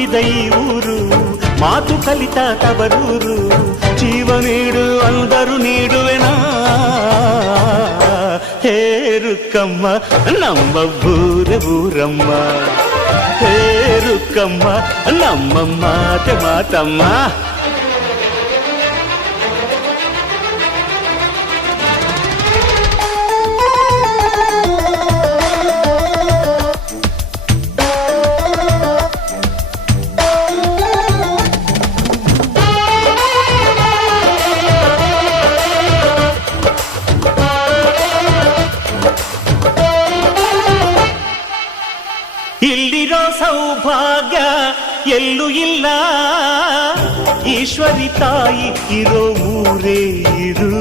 ಹುಟ್ಟಿದ ಈ ಊರು, ಮಾತು ಕಲಿತ ತವರೂರು. ಜೀವ ನೀಡು ಅಂದರು ನೀಡುವೆನಾ, ಹೇರುಕ್ಕಮ್ಮ ನಮ್ಮ ಊರ ಊರಮ್ಮ, ಹೇರುಕ್ಕಮ್ಮ ನಮ್ಮ ಮಾತೆ ಮಾತಮ್ಮ. ಇಲ್ಲಿರೋ ಸೌಭಾಗ್ಯ ಎಲ್ಲೂ ಇಲ್ಲ, ಈಶ್ವರಿ ತಾಯಿ ಇರೋ ಊರೇ ಇರು.